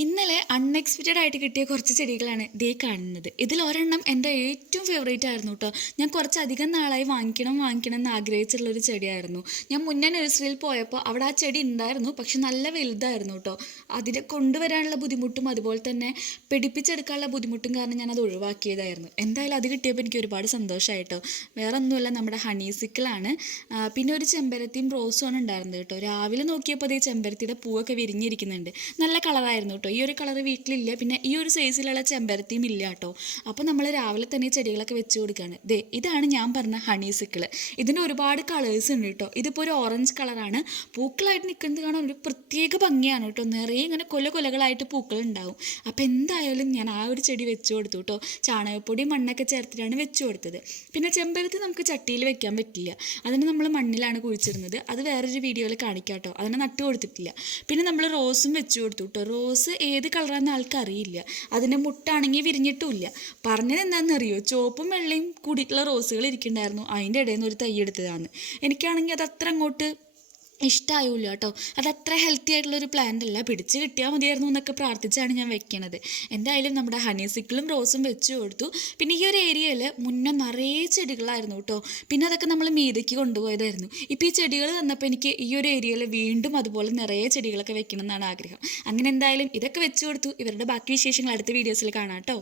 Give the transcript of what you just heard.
ഇന്നലെ അൺഎക്സ്പെക്റ്റഡ് ആയിട്ട് കിട്ടിയ കുറച്ച് ചെടികളാണ് ദേ കാണുന്നത്. ഇതിൽ ഒരെണ്ണം എൻ്റെ ഏറ്റവും ഫേവറേറ്റ് ആയിരുന്നു കേട്ടോ. ഞാൻ കുറച്ചധികം നാളായി വാങ്ങിക്കണം വാങ്ങിക്കണം എന്ന് ആഗ്രഹിച്ചിട്ടുള്ളൊരു ചെടിയായിരുന്നു. ഞാൻ മുന്നേ നഴ്സറിയിൽ പോയപ്പോൾ അവിടെ ആ ചെടി ഉണ്ടായിരുന്നു, പക്ഷെ നല്ല വലുതായിരുന്നു കേട്ടോ. അതിനെ കൊണ്ടുവരാനുള്ള ബുദ്ധിമുട്ടും അതുപോലെ തന്നെ പിടിപ്പിച്ചെടുക്കാനുള്ള ബുദ്ധിമുട്ടും കാരണം ഞാനത് ഒഴിവാക്കിയതായിരുന്നു. എന്തായാലും അത് കിട്ടിയപ്പോൾ എനിക്ക് ഒരുപാട് സന്തോഷമായി കേട്ടോ. വേറെ ഒന്നുമല്ല, നമ്മുടെ ഹണീസിക്കിളാണ്. പിന്നെ ഒരു ചെമ്പരത്തിയും റോസും ആണ് ഉണ്ടായിരുന്നത് കേട്ടോ. രാവിലെ നോക്കിയപ്പോൾ ഈ ചെമ്പരത്തിയുടെ പൂവൊക്കെ വിരിഞ്ഞിരിക്കുന്നുണ്ട്. നല്ല കളറായിരുന്നു കേട്ടോ. ഈ ഒരു കളർ വീട്ടിലില്ല, പിന്നെ ഈ ഒരു സൈസിലുള്ള ചെമ്പരത്തിയും ഇല്ല കേട്ടോ. അപ്പോൾ നമ്മൾ രാവിലെ തന്നെ ചെടികളൊക്കെ വെച്ച് കൊടുക്കുകയാണ്. ദേ ഇതാണ് ഞാൻ പറഞ്ഞ ഹണീസിക്കിൾ. ഇതിന് ഒരുപാട് കളേഴ്സ് ഉണ്ട് കേട്ടോ. ഇതിപ്പോൾ ഒരു ഓറഞ്ച് കളറാണ്. പൂക്കളായിട്ട് നിൽക്കുന്നത് കാണാൻ ഒരു പ്രത്യേക ഭംഗിയാണ് കേട്ടോ. നിറയെ ഇങ്ങനെ കൊലകളായിട്ട് പൂക്കൾ ഉണ്ടാവും. അപ്പോൾ എന്തായാലും ഞാൻ ആ ഒരു ചെടി വെച്ച് കൊടുത്തു കേട്ടോ. ചാണകപ്പൊടി മണ്ണൊക്കെ ചേർത്തിട്ടാണ് വെച്ച് കൊടുത്തത്. പിന്നെ ചെമ്പരത്തി നമുക്ക് ചട്ടിയിൽ വെക്കാൻ പറ്റില്ല, അതിന് നമ്മൾ മണ്ണിലാണ് കുഴിച്ചിടുന്നത്. അത് വേറൊരു വീഡിയോയിൽ കാണിക്കാം കേട്ടോ. അതിനെ നട്ടു കൊടുത്തിട്ടില്ല. പിന്നെ നമ്മൾ റോസും വെച്ച് കൊടുത്തു കേട്ടോ. റോസ് ഏത് കളറാണെന്ന് ആൾക്കറിയില്ല. അതിൻ്റെ മുട്ടാണെങ്കിൽ വിരിഞ്ഞിട്ടുമില്ല. പറഞ്ഞത് എന്താണെന്നറിയോ, ചുവപ്പും വെള്ളയും കൂടിയിട്ടുള്ള റോസുകൾ ഇരിക്കുന്നുണ്ടായിരുന്നു. അതിൻ്റെ ഇടയിൽ നിന്ന് ഒരു തൈ എടുത്തതാണ്. എനിക്കാണെങ്കിൽ അത് അത്ര അങ്ങോട്ട് ഇഷ്ടമായില്ല കേട്ടോ. അതത്ര ഹെൽത്തി ആയിട്ടുള്ളൊരു പ്ലാന്റ് അല്ല. പിടിച്ച് കിട്ടിയാൽ മതിയായിരുന്നു എന്നൊക്കെ പ്രാർത്ഥിച്ചാണ് ഞാൻ വെക്കണത്. എന്തായാലും നമ്മുടെ ഹണീസിക്കിളും റോസും വെച്ച് കൊടുത്തു. പിന്നെ ഈ ഒരു ഏരിയയിൽ മുന്നേ നിറയെ ചെടികളായിരുന്നു കേട്ടോ. പിന്നെ അതൊക്കെ നമ്മൾ മീതയ്ക്ക് കൊണ്ടുപോയതായിരുന്നു. ഇപ്പോൾ ഈ ചെടികൾ വന്നപ്പോൾ എനിക്ക് ഈ ഒരു ഏരിയയിൽ വീണ്ടും അതുപോലെ നിറയെ ചെടികളൊക്കെ വെക്കണം എന്നാണ് ആഗ്രഹം. അങ്ങനെ എന്തായാലും ഇതൊക്കെ വെച്ച് കൊടുത്തു. ഇവരുടെ ബാക്കി വിശേഷങ്ങൾ അടുത്ത വീഡിയോസിൽ കാണാം കേട്ടോ.